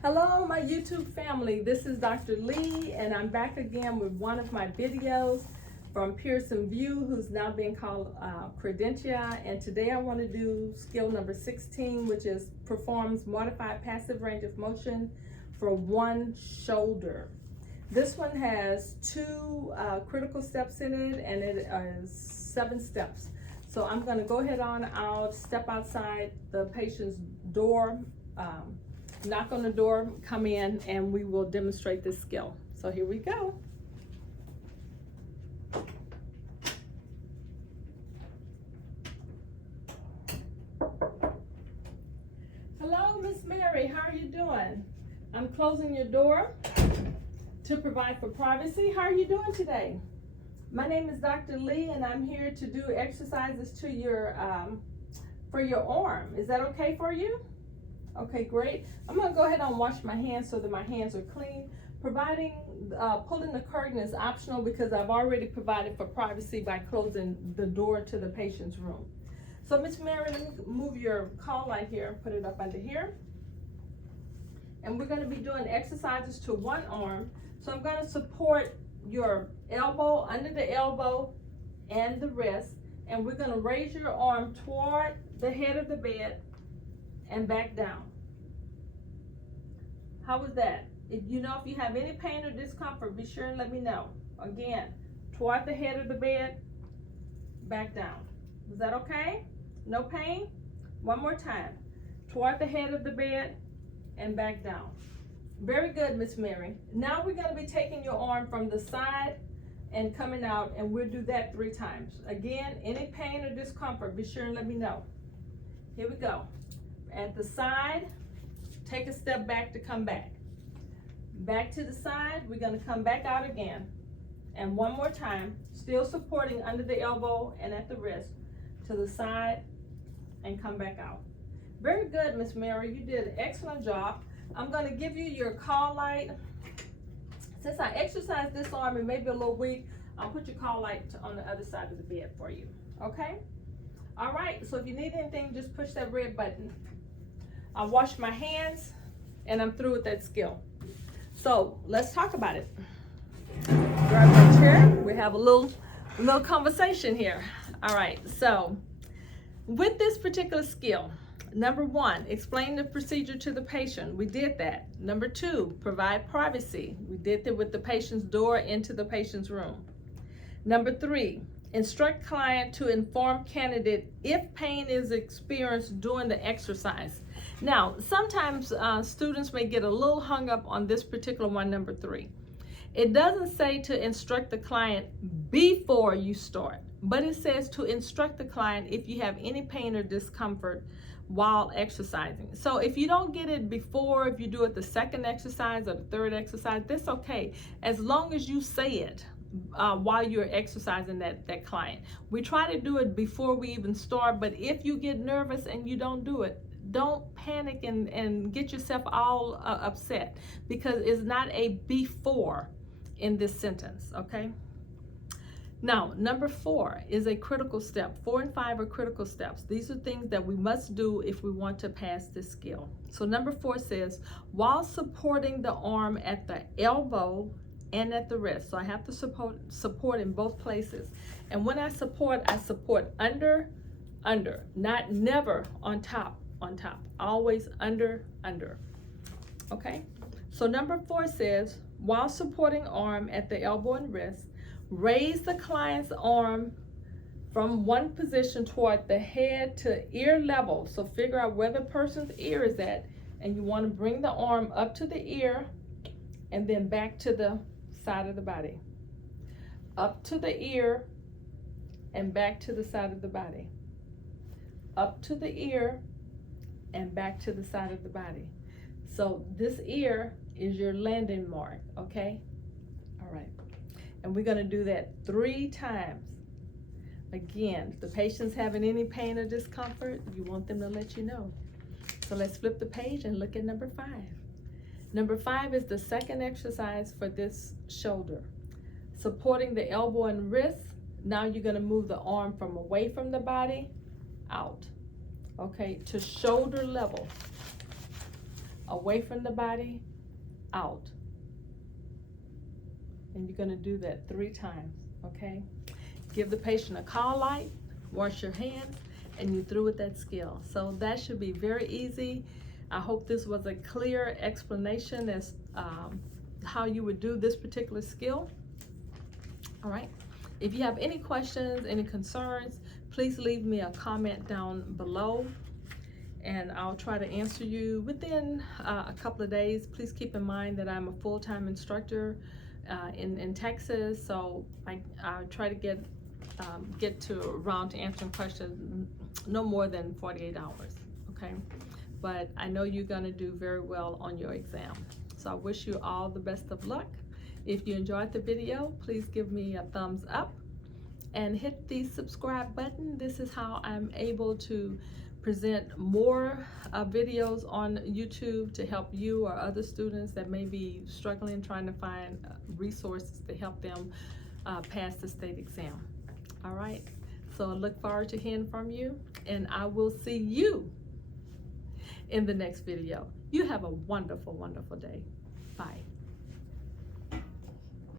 Hello, my YouTube family. This is Dr. Lee, and I'm back again with one of my videos from Pearson VUE, who's now being called Credentia. And today I want to do skill number 16, which is performs modified passive range of motion for one shoulder. This one has two critical steps in it, and it is 7 steps. So I'm going to go ahead on out, step outside the patient's door, knock on the door, come in, and we will demonstrate this skill. So here we go. Hello, Miss Mary, how are you doing? I'm closing your door to provide for privacy. How are you doing today? My name is Dr. Lee, and I'm here to do exercises to your for your arm. Is that okay for you? Okay, great. I'm gonna go ahead and wash my hands so that my hands are clean. Pulling the curtain is optional because I've already provided for privacy by closing the door to the patient's room. So Miss Mary, let me move your call light here and put it up under here. And we're gonna be doing exercises to one arm. So I'm gonna support your elbow, under the elbow and the wrist. And we're gonna raise your arm toward the head of the bed and back down. How was that? If you have any pain or discomfort, be sure and let me know. Again, toward the head of the bed, back down. Is that okay? No pain? One more time. Toward the head of the bed and back down. Very good, Miss Mary. Now we're going to be taking your arm from the side and coming out, and we'll do that 3 times. Again, any pain or discomfort, be sure and let me know. Here we go. At the side, take a step back to come back. Back to the side, we're going to come back out again. And one more time, still supporting under the elbow and at the wrist, to the side and come back out. Very good, Miss Mary. You did an excellent job. I'm going to give you your call light. Since I exercised this arm, it may be a little weak, I'll put your call light on the other side of the bed for you. Okay? All right, so if you need anything, just push that red button. I washed my hands and I'm through with that skill. So let's talk about it. Grab my chair. We have a little conversation here. All right, so with this particular skill, number 1, explain the procedure to the patient. We did that. Number 2, provide privacy. We did that with the patient's door into the patient's room. Number 3, instruct client to inform candidate if pain is experienced during the exercise. Now, sometimes students may get a little hung up on this particular one, number 3. It doesn't say to instruct the client before you start, but it says to instruct the client if you have any pain or discomfort while exercising. So if you don't get it before, if you do it the 2nd exercise or the 3rd exercise, that's okay, as long as you say it while you're exercising that client. We try to do it before we even start, but if you get nervous and you don't do it, don't panic and get yourself all upset, because it's not a before in this sentence, okay? Now, number 4 is a critical step. 4 and 5 are critical steps. These are things that we must do if we want to pass this skill. So number 4 says, while supporting the arm at the elbow and at the wrist. So I have to support in both places. And when I support under, not never on top, always under. Okay? So number 4 says, while supporting arm at the elbow and wrist, raise the client's arm from one position toward the head to ear level. So figure out where the person's ear is at, and you want to bring the arm up to the ear and then back to the side of the body. Up to the ear and back to the side of the body. Up to the ear and back to the side of the body. So this ear is your landing mark, okay? All right. And we're going to do that 3 times. Again, if the patient's having any pain or discomfort, you want them to let you know. So let's flip the page and look at number 5. Number 5 is the 2nd exercise for this shoulder. Supporting the elbow and wrist. Now you're going to move the arm from away from the body out, okay, to shoulder level. away from the body, out. And you're going to do that 3 times, okay? Give the patient a call light, wash your hands, and you're through with that skill. So that should be very easy. I hope this was a clear explanation as how you would do this particular skill. All right. If you have any questions, any concerns, please leave me a comment down below, and I'll try to answer you within a couple of days. Please keep in mind that I'm a full-time instructor in Texas, so I try to get around to answering questions no more than 48 hours, okay? But I know you're gonna do very well on your exam. So I wish you all the best of luck. If you enjoyed the video, please give me a thumbs up and hit the subscribe button. This is how I'm able to present more videos on YouTube to help you or other students that may be struggling trying to find resources to help them pass the state exam. All right, so I look forward to hearing from you, and I will see you in the next video. You have a wonderful, wonderful day. Bye.